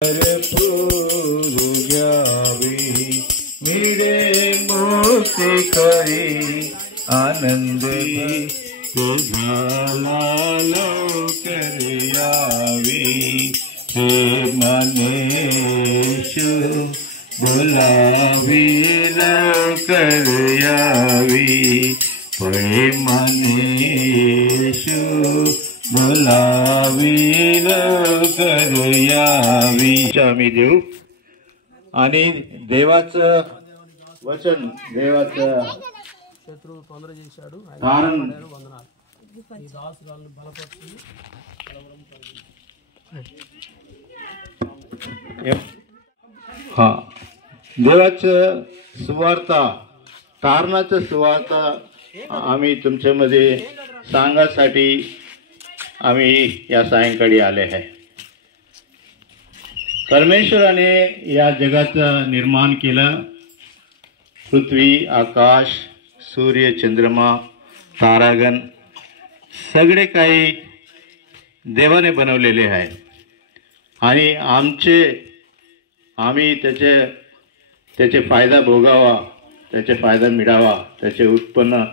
भरपूर घ्यावी मिळे मोती करी आनंद तुझ्याला लवकर यावी हे मनेशु बोलावी लवकर यावी हे मनेशु बोलावी लवकर यावी आम्ही देऊ आणि देवाचं वचन देवाचं శత్రువు తొందర చేశాడు कारण వందనాలు ఈ దాసులను బలపరిచి हा देवाचं सुवार्ता तारणाचं सुवार्ता आम्ही तुमच्यामध्ये सांगासाठी आम्ही या सायंकाळी आले आहे। परमेश्वराने या जगाचं निर्माण केलं। पृथ्वी आकाश सूर्य चंद्रमा तारागण सगळे काही देवाने बनवलेले आहे आणि आम्ही त्याचे फायदा भोगावा त्याचे फायदा मिळावा त्याचे उत्पन्न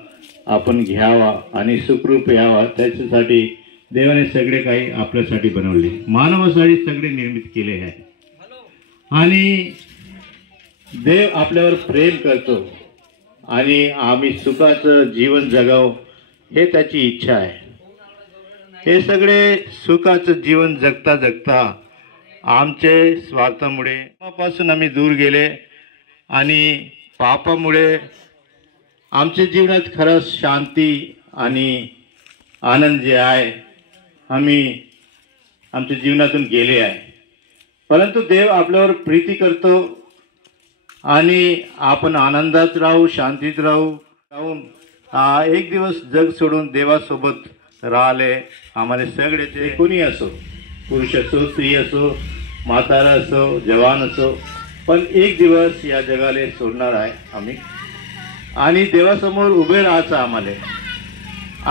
आपण घ्यावा आणि सुखरूप यावा त्याच्यासाठी देवाने सगळे काही आपल्यासाठी बनवले मानवासाठी सगळे निर्मित केले आहे आणि देव आपल्यावर प्रेम करतो आणि आम्ही सुखाचं जीवन जगावं हे त्याची इच्छा आहे। हे सगळे सुखाचं जीवन जगता जगता आमचे स्वार्थामुळे पासून आम्ही दूर गेले आणि पापामुळे आमच्या जीवनात खरंच शांती आणि आनंद जे आहे आम्ही आमच्या जीवनातून गेले आहे। परंतु देव आपल्यावर प्रीती करतो आणि आपण आनंदात राहू शांतीत राहून एक दिवस जग सोडून देवासोबत राहिले। आम्हाला सगळे ते कोणी असो पुरुष असो स्त्री असो म्हातारा असो जवान असो पण एक दिवस या जगाला सोडणार आहे आम्ही आणि देवासमोर उभे राहायचं आम्हाला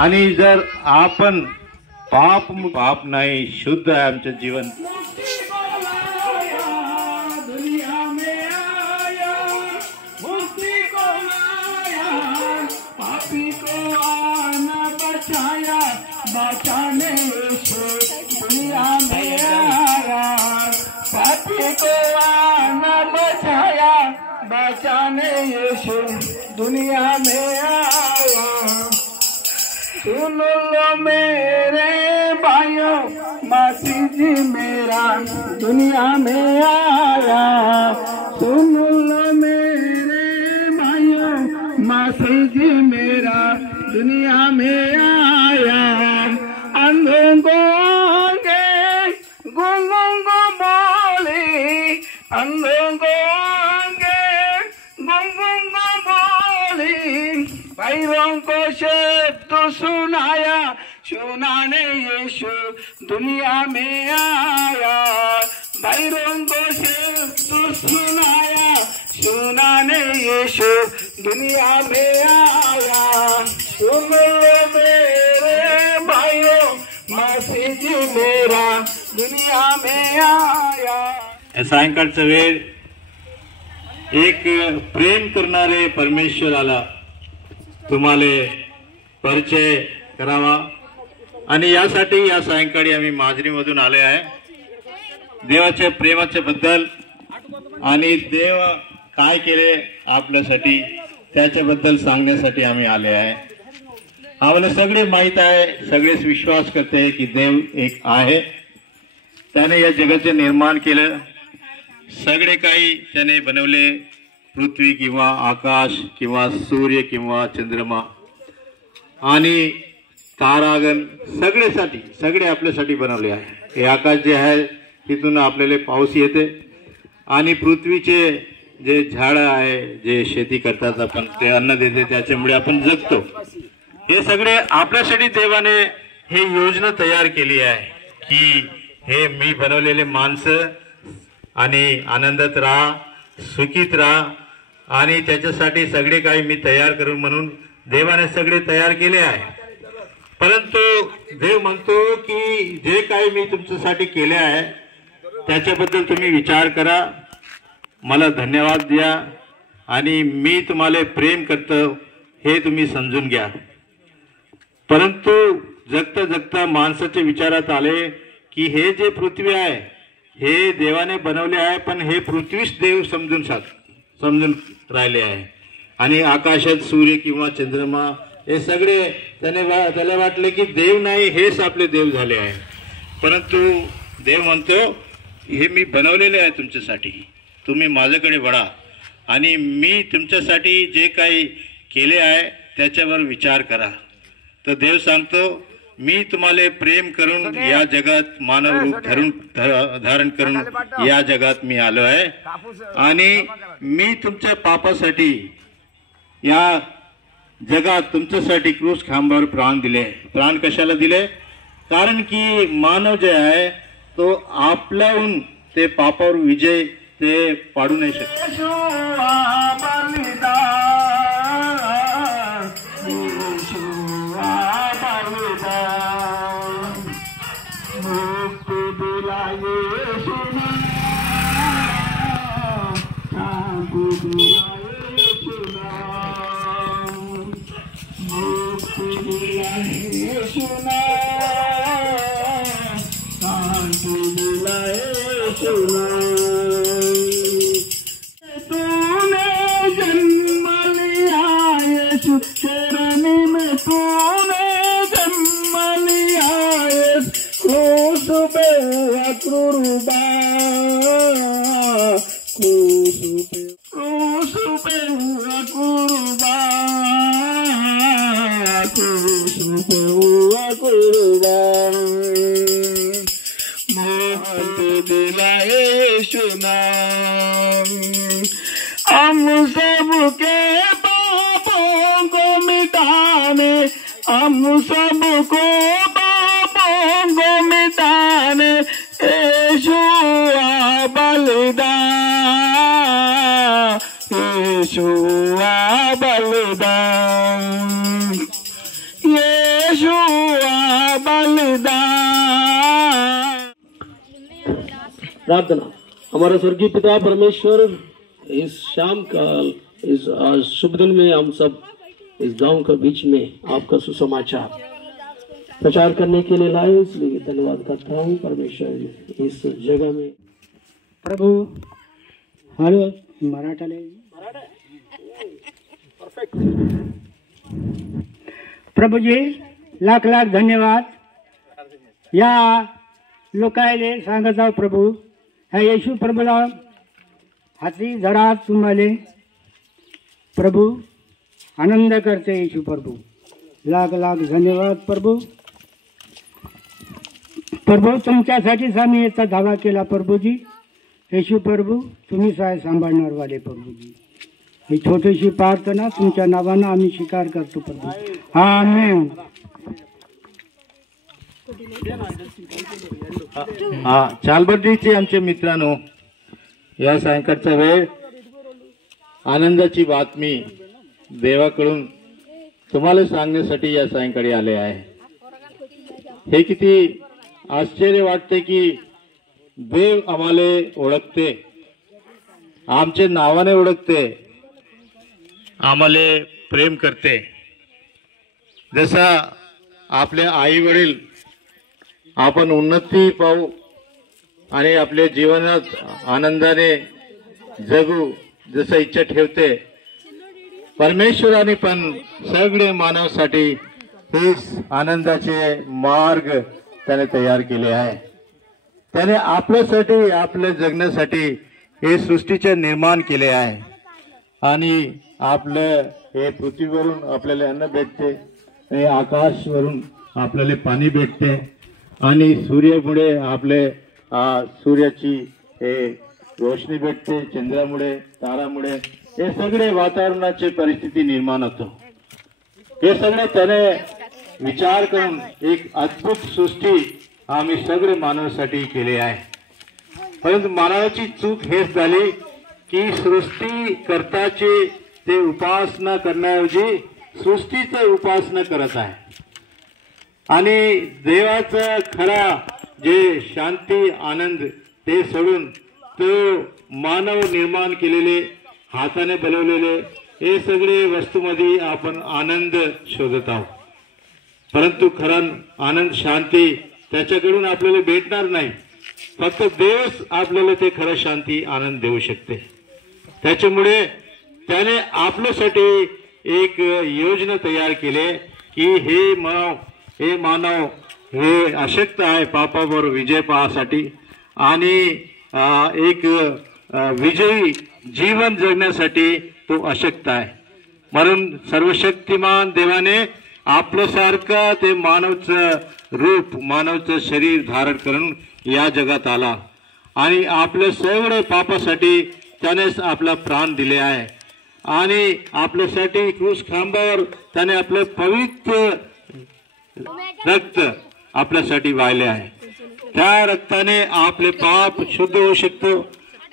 आणि जर आपण पाप नाही शुद्ध आहे आमचं जीवन बचाने दुनिया में आया पापी को आना बचाया बचाने यीशु दुनिया में आया। सुन लो मेरे भाइयों मसीह जी मेरा दुनिया में आया। सुन लो मेरे भाइयों मसीह जी मेरा दुनिया में आया। अंधों को आगे गुंगो बोली अंधों को आगे गुंगो बोली पैरों को शब्द सुनाया सुनाने यीशु दुनिया में आया। पैरों को शब्द सुनाया सुनाने यीशु दुनिया में आया। सुन लो मेरे भाइयों मसीह जी मेरा दुनिया में आया। सायंकाळचा वेळ एक प्रेम करणारे परमेश्वराला तुम्हाला परिचय करावा आणि यासाठी या सायंकाळी आम्ही माजरीमधून आले आहे देवाच्या प्रेमाच्या बद्दल आणि देव काय केले आपल्यासाठी त्याच्याबद्दल सांगण्यासाठी आम्ही आले आहे। आम्हाला सगळे माहित आहे सगळेच विश्वास करते की देव एक आहे त्याने या जगाचे निर्माण केलं सगळे काही त्याने बनवले पृथ्वी किंवा आकाश किंवा सूर्य किंवा चंद्रमा आणि तारागण सगळे आपल्यासाठी बनवले आहे। हे आकाश जे आहे तिथून आपल्याला पाऊस येते आणि पृथ्वीचे जे झाड आहे जे शेती करतात आपण ते अन्न देते त्याच्यामुळे आपण जगतो। हे सगळे आपल्यासाठी देवाने हे योजना तयार केली आहे की हे मी बनवलेले माणसं आणि आनंदात राहा सुखीत राहा आणि त्याच्यासाठी सगळे काही मी तयार करू म्हणून देवाने सगळे तयार केले आहे। परंतु देव म्हणतो की जे काही मी तुमच्यासाठी केले आहे त्याच्याबद्दल तुम्ही विचार करा, मला धन्यवाद द्या आणि मी तुम्हाला प्रेम करतो हे तुम्ही समजून घ्या. परंतु जगता जगता माणसाच्या विचारात आले की हे जे पृथ्वी आहे हे देवाने बनवले आहे, पण हे पृथ्वीच देव समजून राहिले आहे. आणि आकाशात सूर्य किंवा चंद्रमा हे सगळे त्याला वाटले की देव नाही, हेच आपले देव झाले आहे. परंतु देव म्हणतो हे मी बनवलेले आहे तुमच्यासाठी, तुम्ही माझ्याकडे वळा आणि मी तुमच्यासाठी जे काही केले आहे त्याच्यावर विचार करा. तर देव सांगतो मी तुम्हाला प्रेम करून या जगात मानव रूप धारण करून या जगात मी आलो आहे आणि मी तुमच्या पापासाठी या जगात तुमच्यासाठी क्रूस खांबावर प्राण दिले. प्राण कशाला दिले? कारण की मानव जे आहे तो आपल्याहून ते पापावर विजय ते पाडू नाही शकत. तूने जन्म लिया यीशु, शरण में तूने जन्म लिया यीशु, क्रूस पे हुआ कुर्बान, क्रूस पे हुआ कुर्बान, क्रूस पे हुआ कुर्बान. मोहत दिला यीशु नाम, हम सबके पापों को मिटाने, हम सबको पापों को मिटाने यीशु आ बलिदान, यीशु आ बलिदान, यीशु आ बलिदान. प्रार्थना. हमारा स्वर्गीय पिता परमेश्वर, इस शाम काल इस शुभ दिन में हम सब इस गांव के बीच में आपका सुसमाचार प्रचार करने के लिए लाए, इसलिए धन्यवाद करता हूँ परमेश्वर. इस जगह में प्रभु हॅलो मराठाले परफेक्ट. प्रभुजी लाख लाख धन्यवाद. या लोकायले सांगत आहो प्रभू, ह्या येशू प्रभूला हाती धरा तुम्हाला प्रभू, आनंद करते येशू प्रभू. लाख लाख धन्यवाद प्रभू. प्रभू तुमच्यासाठीच आम्ही याचा धावा केला प्रभूजी. येशू प्रभू तुम्ही साय सांभाळणार वाले प्रभूजी. ही छोटीशी प्रार्थना तुमच्या नावानं आम्ही स्वीकार करतो प्रभू. आमेन. चालबर्डीचे आमचे मित्रांनो, या सायंकाळचा वेळ आनंदाची बातमी देवाकडून तुम्हाला सांगण्यासाठी या सायंकाळी आले आहे. हे किती आश्चर्य वाटते की देव आम्हाला ओळखते, आमचे नावाने ओळखते, आम्हाला प्रेम करते. जसा आपले आई वडील आपण उन्नती पाहू आणि आपल्या जीवनात आनंदाने जगू जसं इच्छा ठेवते, परमेश्वराने पण सगळे मानवासाठी हेच आनंदाचे मार्ग त्याने तयार केले आहे. त्याने आपल्यासाठी आपल्या जगण्यासाठी हे सृष्टीचे निर्माण केले आहे आणि आपलं हे पृथ्वीवरून आपल्याला अन्न भेटते आणि आकाशवरून आपल्याला पाणी भेटते आणि सूर्यामुळे आपले सूर्याची हे रोशनी भेटते, चंद्रामुळे तारामुळे हे सगळे वातावरणाची परिस्थिती निर्माण होतो. हे सगळे त्याने विचार करून एक अद्भुत सृष्टी आम्ही सगळे मानवासाठी केली आहे. परंतु मानवाची चूक हेच झाली की सृष्टीकर्त्याची ते उपासना करण्याऐवजी सृष्टीची उपासना करत आहे आणि देवाचा खरा जे शांती आनंद ते सोडून तो मानव निर्माण केलेले हाताने बनवलेले हे सगळे वस्तूमध्ये आपण आनंद शोधत आहोत, परंतु खरा आनंद शांती त्याच्याकडून आपल्याला भेटणार नाही. फक्त देवच आपल्याला ते खरं शांती आनंद देऊ शकते. त्याच्यामुळे त्याने आपल्यासाठी एक योजना तयार केली की हे मानव हे अशक्त आहे पापावर विजय पाहण्यासाठी आणि एक विजयी जीवन जगण्यासाठी तो अशक्त आहे. म्हणून सर्वशक्तिमान देवाने आपल्यासारखं ते मानवचं रूप मानवचं शरीर धारण करून या जगात आला आणि आपल्या सगळ्या पापासाठी त्यानेच आपला प्राण दिले आहे आणि आपल्यासाठी क्रूस खांबावर त्याने आपलं पवित्र रक्त आपल्यासाठी वाहिले आहे. त्या रक्ताने आपले पाप शुद्ध होऊ शकतो,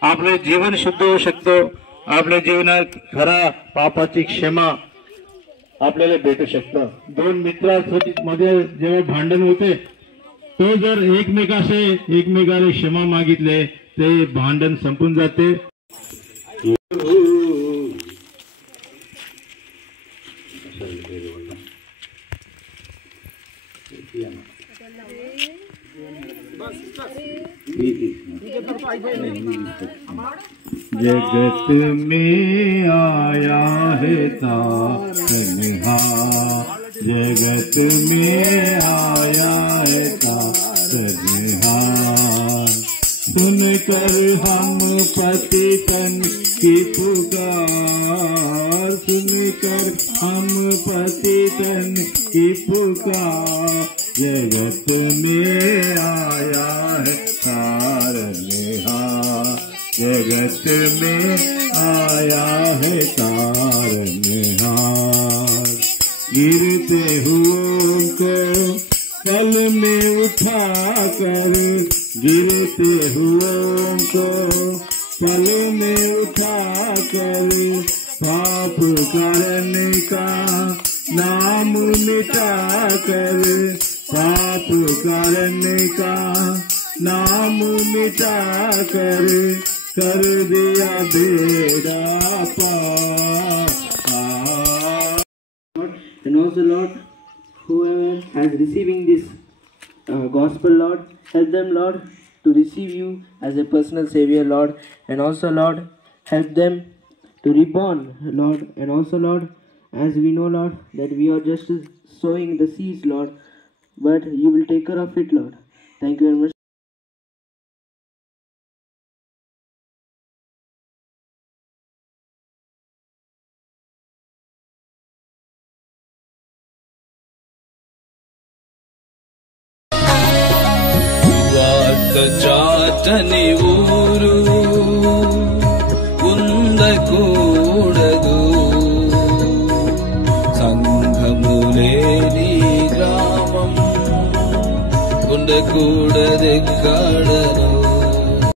आपले जीवन शुद्ध होऊ शकतो, आपल्या जीवनात खरा पापाची क्षमा आपल्याला भेटू शकतं. दोन मित्रांमध्ये जेव्हा भांडण होते तो जर एकमेकाला क्षमा मागितले ते भांडण संपून जाते. जगत में आया है तारनहा, जगत में आया है तारनहा, सुनकर हम पतितन की पुकार, सुनकर हम पतितन की पुकार, जगत में आया है तारनहा, जगत में आया है तारनहा. गिरते हुओं को पल में उठाकर, गिरते हुओं को पल में उठाकर, पाप करने का नाम मिटाकर, पाप करने का नाम मिटाकर, कर दिया बेड़ा पार. And also, Lord, whoever has receiving this gospel, Lord, help them, Lord, to receive you as a personal Savior, Lord, and also, Lord, help them to reborn, Lord, and also, Lord, as we know, Lord, that we are just sowing the seeds, Lord, but you will take care of it, Lord. Thank you very much. చాటని ఊరు ఉండకూడదు, సంఘము లేని గ్రామం ఉండకూడదెక్కడను.